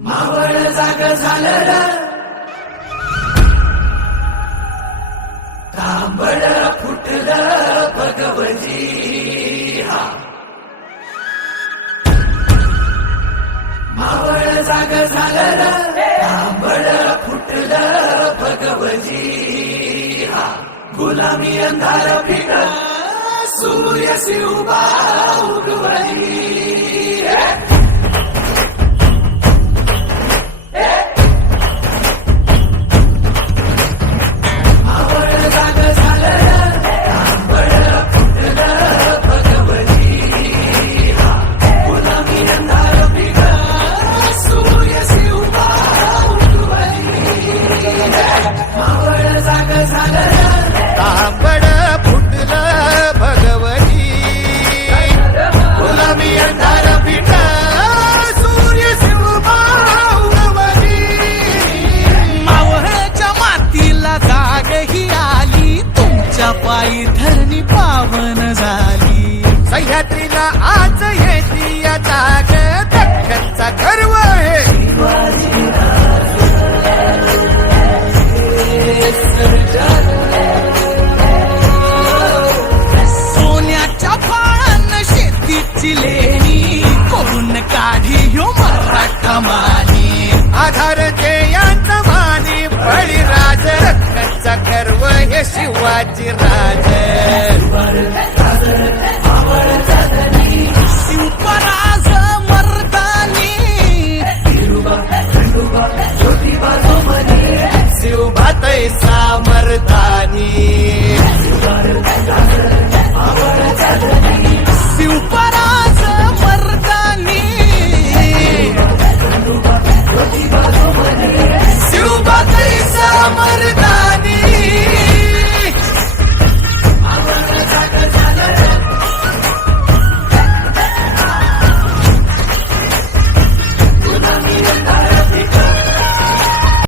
मावळ जाग झालं र. तांबड फुटलं भगवती. हा. मावळ जाग झालं र. तांबड फुटलं भगवती. हा. गुलामी अंधार पिढ सूर्य शिवबा उगवली. तांबड फुटलं भगवती. गुलामी अंधार पिठ सूर्य शिवबावली मावळच्या मातीला जाग ही आली तुमच्या पायी धरणी पावन झाली. सह्याद्रीला आज येती या आधाराची लेणी कोण काढी यो मराठा मानी. आधार जयांत मानी बळीराज रक्ताचा गर्व हे शिवाजी राज. शिवपराज मर्दानी. शिवभात सामर्दानी